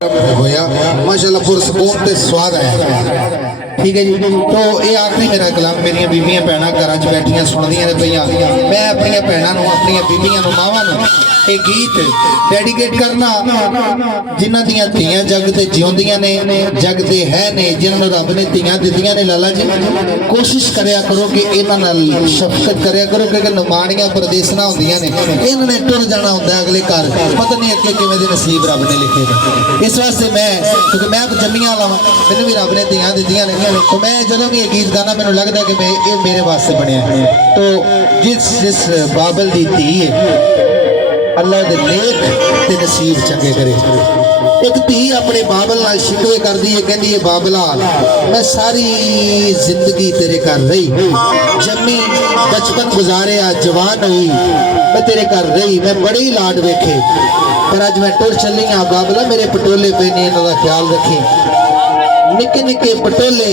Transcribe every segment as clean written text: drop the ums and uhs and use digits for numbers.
होया माशाल्लाह पुरसकून ते स्वाद आया। ठीक है जी। तो ये आखिरी मेरा कलाम मेरिया बीबियां भैन घर च बैठिया सुनदियां ने पईयां। मैं अपनी भैनों अपनी बीबियां मावां ये गीत डेडिकेट करना जिन्हां दियां धीआं जग ते जिउंदियां ने जग ते है ने जिन्हां रब ने धीआं दित्तियां ने। लाला जी कोशिश करया करो कि इन्हां नाल शफकत करया करो क्योंकि नमाणियां परदेसना होंदियां ने इन्हां ने टुर जाना हुंदा अगले घर पता नहीं अगे किवें दे नसीब रब ने लिखे ने। इस वास्ते मैं क्योंकि मैं जम्मियां वाला मैनूं भी रब ने धीआं दित्तियां ने तो मैं जदों भी ये गीत गाना मैनूं लगदा कि मैं ये मेरे वास्ते बनिया। तो जिस बाबल दी धी है अल्लाह दे नेक ते नसीब चंगे करे। एक धी अपने बाबल नाल शिकवे करदी है कहंदी है बाबला मैं सारी जिंदगी तेरे घर रही जम्मी बचपन गुजारे जवान हुई मैं तेरे घर रही मैं बड़े ही लाड वेखे पर अज मैं टुर चली हाँ बाबला मेरे पटोले पे ने इन्हां दा ख्याल रखी। निक्के निक्के पटोले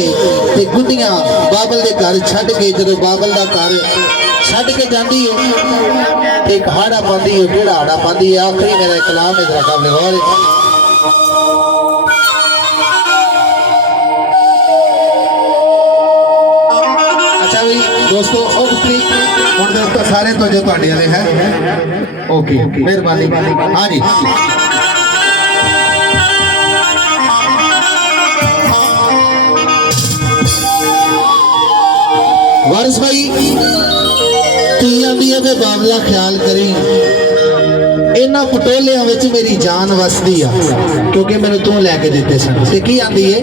ते गुड्डियां बाबल दे घर छड्ड के जदों बाबल दा घर छड्ड के जाती है एक हाड़ा पाती है केड़ा हाड़ा पाती है। आखिरी मेरा कलाम है काबिल गौर है। अच्छा भाई दोस्तों हुण दोस्तों सारे तो जो तुहाडे वाले है ओके मेहरबानी। हाँ जी वारिस भाई तीयां दी वे बाबला ख्याल करी इन्हां पटोलियां विच मेरी जान वसदी आ क्योंकि मैनूं तू लैके दिते सन। ते की आंदी है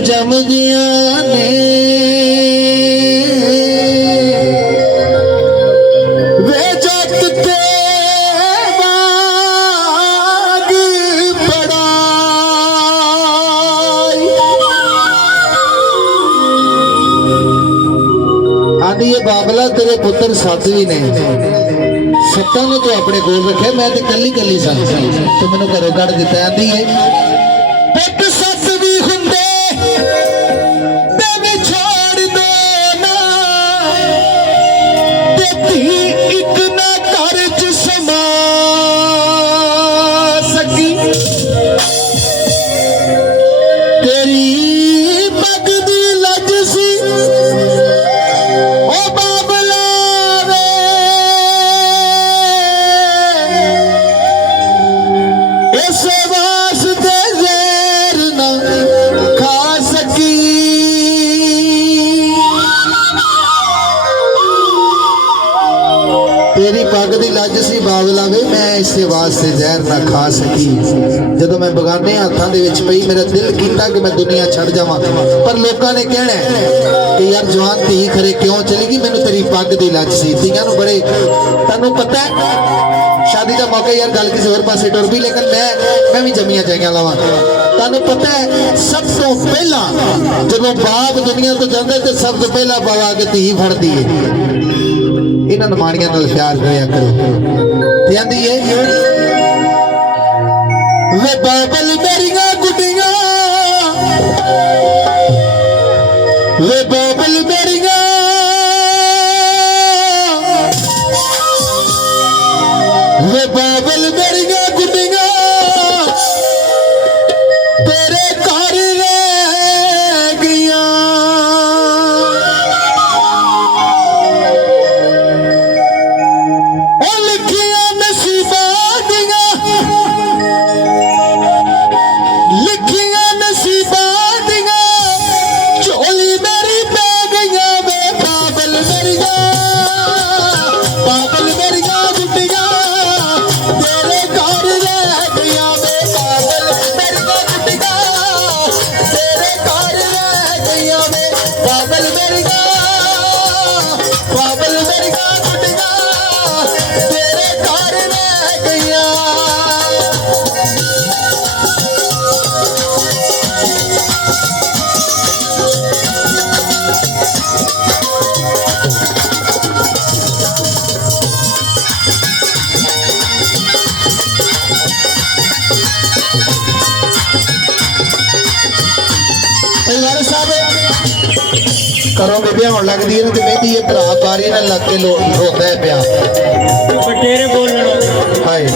जम गया ने वे जग ते बाग बड़ा आदि ये बाबला तेरे पुत्र सत भी ने सत्ता ने तो अपने कोल रखे मैं तो कली कली सन तो मैनू घरों कढ़ दिता। आंदी है तेरी पग की लज सी बाबला वे मैं इसे वास्ते जहर ना खा सकी जदों मैं बगाने हाथों के विच पई मेरा दिल किया कि मैं दुनिया छड़ जावां पर लोगों ने कहना कि यार जवान धी खरे क्यों चलेगी मैनूं तेरी पग की लज सी। धीआं नूं बड़े तुहानूं पता है शादी का मौका यार गल किसी होर पासे टुर पई लेकिन मैं भी जम्मियां जाइयां लावां। तुहानूं पता है सब तो पहला जदों बाप दुनिया तो जांदा ते सब तो पहला बाबा के धी फड़दी है। इन्हां नमाणियां नाल प्यार करया करो। आंदी है वे बाबल मेरियां गुड्डियां वे बाबल मेरियां वे बाबल मेरियां गुड्डियां तेरे घर रह गईयां लिखियां नसीबां दियां तेरे ਘਰੋਂ ਬੀਬੀਆਂ ਹੋਣ ਲੱਗਦੀ ਹੈ ਤੇ ਮਹਿੰਦੀ ਇਹ ਭਰਾ ਬਾਰੀ ਨਾਲ ਲੱਗ ਕੇ ਰੋਂਦਾ ਪਿਆ ਬਟੇਰੇ ਬੋਲਣ ਹਾਏ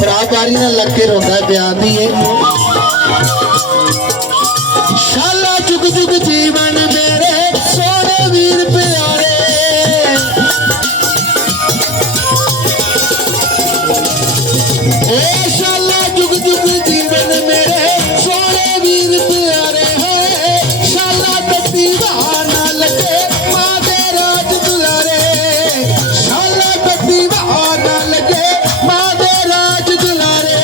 ਭਰਾ ਬਾਰੀ ਨਾਲ ਲੱਗ ਕੇ ਰੋਂਦਾ ਪਿਆ ਆਂਦੀ ਏ ਸ਼ਾਲਾ ਜੁਗ ਜੁਗ ਜੀਵਨ ਮੇਰੇ ਸੋਹਣੇ ਵੀਰ ਪਿਆਰੇ ਏ ਸ਼ਾਲਾ ਜੁਗ ਜੁਗ ਜੀਵਨ ਮੇਰੇ ਸੋਹਣੇ ਵੀਰ ਪਿਆਰੇ ਹੈ ਸ਼ਾਲਾ ਗੱਦੀ ਵਾਹ ਨਾ ਲੱਗੇ ਮਾਂ ਦੇ ਰਾਜ ਦੁਲਾਰੇ ਸ਼ਾਲਾ ਗੱਦੀ ਵਾਹ ਨਾ ਲੱਗੇ ਮਾਂ ਦੇ ਰਾਜ ਦੁਲਾਰੇ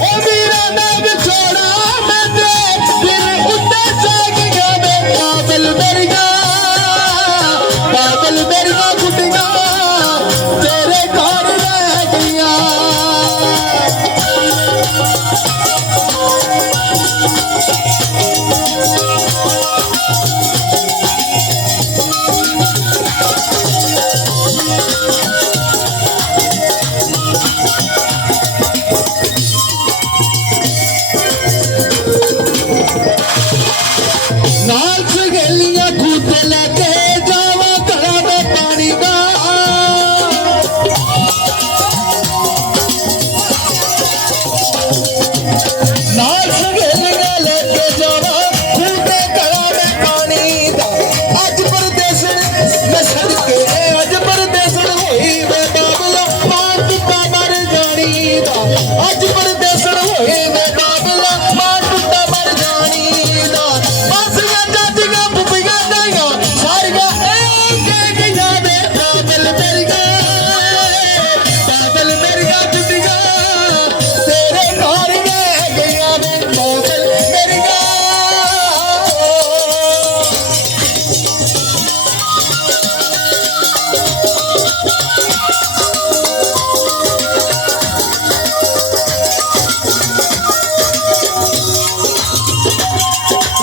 ਓ ਵੀਰਾਂ ਦਾ ਵਿਛੋੜਾ ਮੈਂ ਤੇ ਦਿਲ ਉੱਤੇ ਸਹਿ ਗਿਆ ਵੇ ਪਾਗਲ ਮੇਰੀਆਂ ਗੁੱਡੀਆਂ ਤੇਰੇ ਘਰ ਰਹਿ ਗਈਆਂ ਨਾਲ ਸਹੇਲੀਆਂ ਖੂਤੇ ਲੈ ਕੇ ਜਾਵਾਂ ਘੜਾ ਦੇ ਪਾਣੀ ਦਾ ਨਾਲ ਸਹੇਲੀਆਂ ਲੈ ਕੇ ਜਾਵਾਂ ਖੂਤੇ ਘੜਾ ਦੇ ਪਾਣੀ ਦਾ ਅੱਜ ਪਰਦੇਸਣ ਮੈਂ ਸਦਕੇ ਅੱਜ ਪਰਦੇਸਣ ਹੋਈ ਵੇ ਬਾਬਲਾ ਮਾਂ ਟੁੱਟਾ ਮਰ ਜਾਣੀ ਦਾ ਅੱਜ ਪਰਦੇਸਣ ਹੋਈ ਵੇ ਬਾਬਲਾ ਮਾਂ ਟੁੱਟਾ ਮਰ ਜਾਣੀ ਦਾ ਮਾਸੀਆਂ ਚਾਚੀਆਂ ਬੁੱਬੀਆਂ ਦਾਈਆਂ ਸਾਰੀਆਂ ਇਹ ਕਹਿ ਗਈਆਂ ਵੇ ਪਾਗਲ ਮੇਰੀਆਂ ਜੁੱਤੀਆਂ ਤੇਰੇ ਘਰ ਰਹਿ ਗਈਆਂ ਵੇ ਪਾਗਲ ਮੇਰੀਆਂ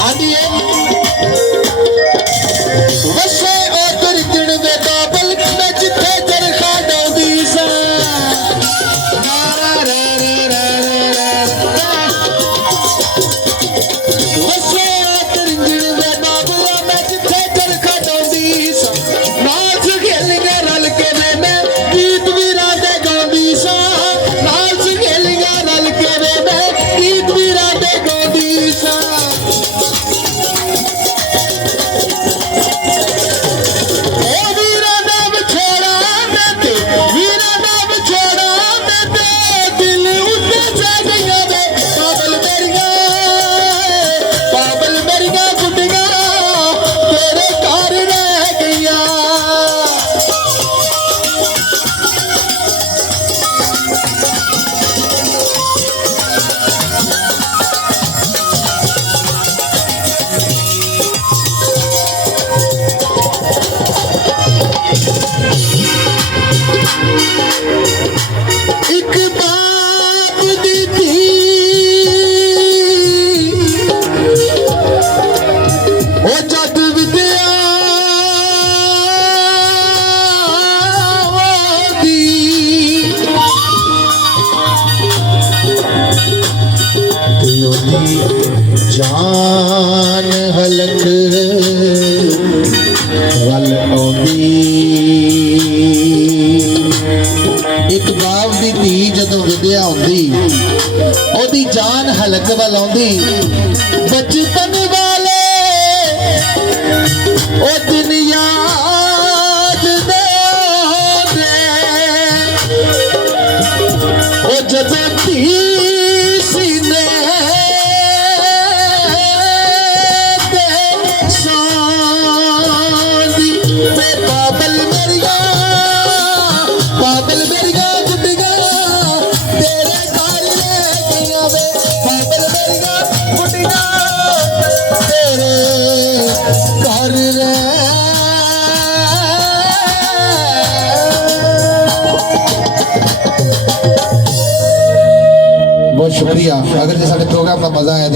ਆਂਦੀ ਏ ਵਸੇ ਉਹ ਦਰਦਣ ਵੇ ਬਾਬਲ ਮੈਂ ਜਿੱਥੇ ਚਰਖਾ ਡਾਉਂਦੀ ਸਾਂ ਵਸੇ ਉਹ ਦਰਦਣ ਵੇ ਬਾਬਲ ਮੈਂ ਜਿੱਥੇ ਚਰਖਾ ਡਾਉਂਦੀ ਸਾਂ ਨਾਲ ਸਹੇਲੀਆਂ ਰਲ ਕੇ ਮੈਂ ਗੀਤ ਵੀਰਾਂ ਦੇ ਗਾਉਂਦੀ ਸਾਂ ਨਾਲ ਸਹੇਲੀਆਂ ਰਲ ਕੇ ਮੈਂ ਗੀਤ ਵੀਰਾਂ ਦੇ ਗਾਉਂਦੀ ਸਾਂ ਓ ਵੀਰਾਂ ਦਾ ਵਿਛੋੜਾ ਮੈਂ ਤੇ ਵੀਰਾਂ ਦਾ ਵਿਛੋੜਾ ਮੈਂ ਤੇ ਦਿਲ ਉੱਤੇ ਸਹਿ ਗਈਆਂ ਵੇ ਪਾਗਲ ਮੇਰੀਆਂ ਗੁੱਡੀਆਂ ਤੇਰੇ ਘਰ ਰਹਿ ਗਈਆਂ ਇੱਕ ਬਾਪ ਦੀ ਧੀ ਉਹ ਜਦ ਵਿਦਿਆ ਦੀ ਤੇ ਉਹਦੀ ਜਾਨ ਹਲਕ ਵੱਲ ਆਉਂਦੀ ਇੱਕ ਬਾਪ ਦੀ ਧੀ ਜਦੋਂ ਵਿਦਿਆ ਹੁੰਦੀ ਉਹਦੀ ਜਾਨ ਹਲਕ ਵੱਲ ਆਉਂਦੀ ਬਚਪਨ ਵਾਲੇ ਉਹ ਦਿਨ ਯਾਦ ਦੇ ਉਹ ਜਦੋਂ ਧੀ ਸੀਨੇ ਤੇ ਸੌਂਦੀ ਵੇ ਪਾਗਲ ਮੇਰੀਆਂ ਗੁੱਡੀਆਂ ਤੇਰੇ ਘਰ ਰਹਿ ਗਈਆਂ ਵੇ ਪਾਗਲ ਮੇਰੀਆਂ ਗੁੱਡੀਆਂ ਤੇਰੇ ਘਰ ਰਹਿ बहुत शुक्रिया अगर जो साढ़े प्रोग्राम का मजा आया